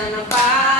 Sana pa